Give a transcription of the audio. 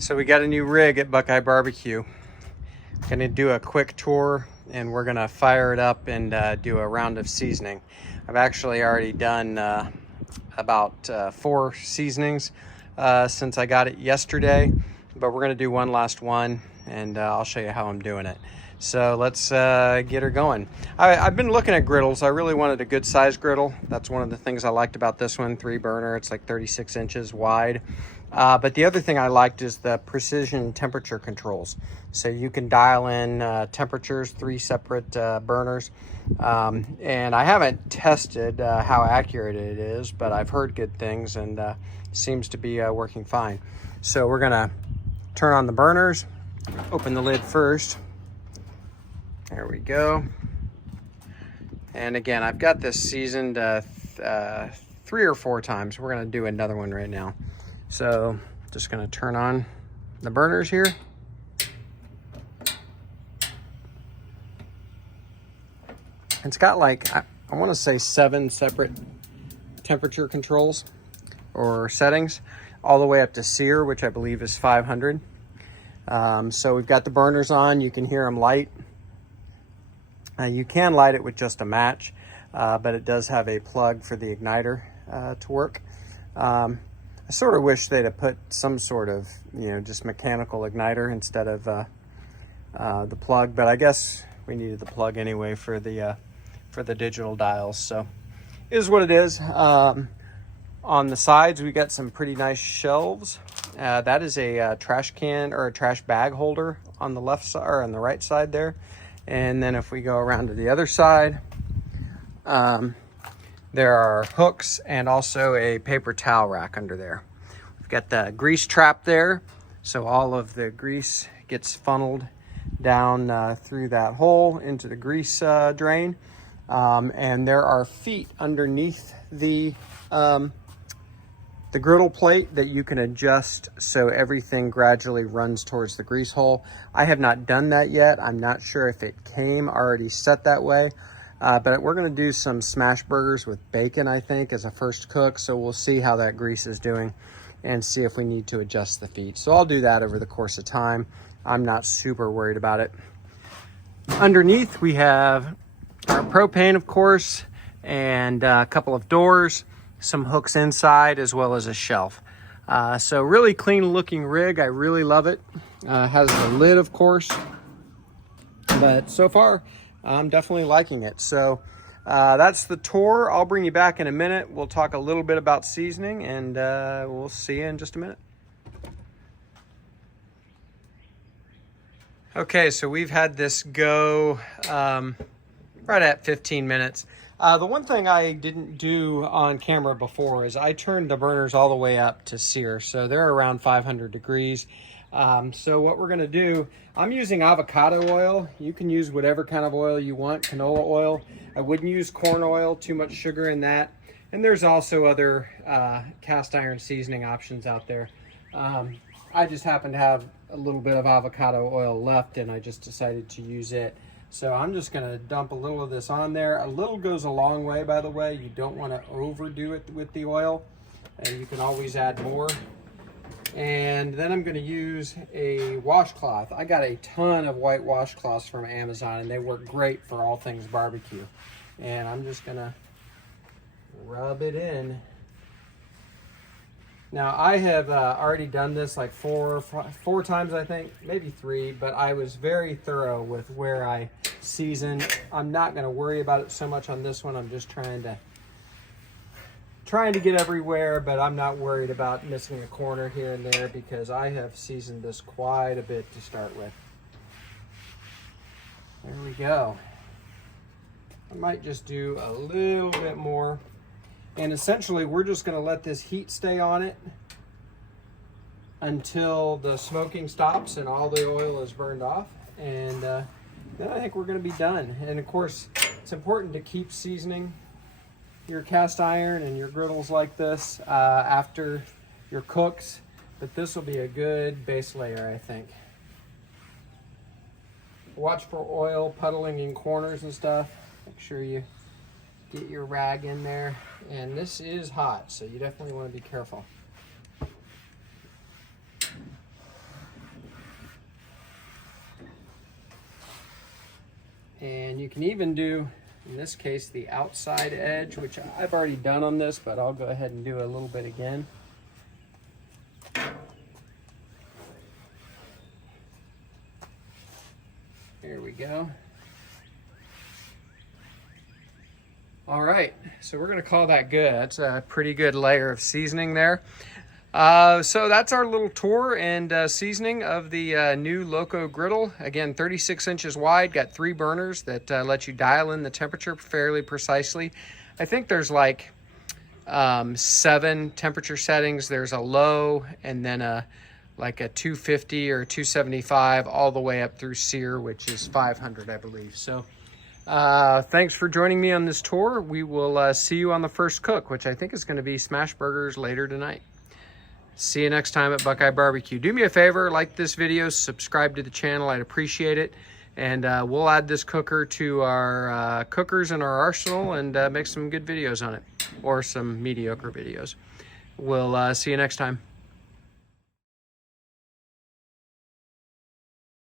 So we got a new rig at BuQeye BBQ. Gonna do a quick tour and we're gonna fire it up and do a round of seasoning. I've actually already done about 4 seasonings since I got it yesterday, but we're gonna do one last one and I'll show you how I'm doing it. So let's get her going. I've been looking at griddles. I really wanted a good size griddle. That's one of the things I liked about this one, 3 burner. It's like 36 inches wide. But the other thing I liked is the precision temperature controls. So you can dial in temperatures, 3 separate burners. And I haven't tested how accurate it is, but I've heard good things and seems to be working fine. So we're gonna turn on the burners, open the lid first. There we go. And again, I've got this seasoned 3 or 4 times. We're gonna do another one right now. So just gonna turn on the burners here. It's got like, I wanna say 7 separate temperature controls or settings, all the way up to sear, which I believe is 500. So we've got the burners on, you can hear them light. You can light it with just a match, but it does have a plug for the igniter to work. I sort of wish they'd have put some sort of, just mechanical igniter instead of the plug, but I guess we needed the plug anyway for the digital dials. So it is what it is. On the sides, we got some pretty nice shelves. That is a trash can or a trash bag holder on the left side or on the right side there. And then if we go around to the other side, there are hooks and also a paper towel rack under there. We've got the grease trap there, so all of the grease gets funneled down through that hole into the grease drain. And there are feet underneath the griddle plate that you can adjust so everything gradually runs towards the grease hole. I have not done that yet. I'm not sure if it came already set that way. But we're gonna do some smash burgers with bacon, I think, as a first cook. So we'll see how that grease is doing and see if we need to adjust the feet. So I'll do that over the course of time. I'm not super worried about it. Underneath, we have our propane, of course, and a couple of doors, some hooks inside, as well as a shelf. So really clean looking rig. I really love it. Has the lid, of course, but so far, I'm definitely liking it. So that's the tour. I'll bring you back in a minute. We'll talk a little bit about seasoning and we'll see you in just a minute. Okay, so we've had this go right at 15 minutes. The one thing I didn't do on camera before is I turned the burners all the way up to sear. So they're around 500 degrees. So what we're gonna do, I'm using avocado oil. You can use whatever kind of oil you want, canola oil. I wouldn't use corn oil, too much sugar in that. And there's also other cast iron seasoning options out there. I just happen to have a little bit of avocado oil left and I just decided to use it. So I'm just gonna dump a little of this on there. A little goes a long way, by the way. You don't wanna overdo it with the oil. And you can always add more. And then I'm gonna use a washcloth. I got a ton of white washcloths from Amazon and they work great for all things barbecue. And I'm just gonna rub it in. Now I have already done this like four times, I think, maybe 3, but I was very thorough with where I seasoned. I'm not gonna worry about it so much on this one. I'm just trying to get everywhere, but I'm not worried about missing a corner here and there because I have seasoned this quite a bit to start with. There we go. I might just do a little bit more. And essentially, we're just gonna let this heat stay on it until the smoking stops and all the oil is burned off. And then I think we're gonna be done. And of course, it's important to keep seasoning your cast iron and your griddles like this after your cooks, but this will be a good base layer, I think. Watch for oil puddling in corners and stuff. Make sure you get your rag in there. And this is hot, so you definitely want to be careful. And you can even do, in this case, the outside edge, which I've already done on this, but I'll go ahead and do a little bit again. Here we go. All right, so we're gonna call that good. That's a pretty good layer of seasoning there. So that's our little tour and seasoning of the new Loco Griddle. Again, 36 inches wide, got 3 burners that let you dial in the temperature fairly precisely. I think there's like 7 temperature settings. There's a low and then like a 250 or 275 all the way up through sear, which is 500, I believe. So thanks for joining me on this tour. We will see you on the first cook, which I think is going to be smash burgers later tonight. See you next time at BuQeye BBQ. Do me a favor, like this video, subscribe to the channel. I'd appreciate it. And we'll add this cooker to our cookers in our arsenal and make some good videos on it, or some mediocre videos. We'll see you next time.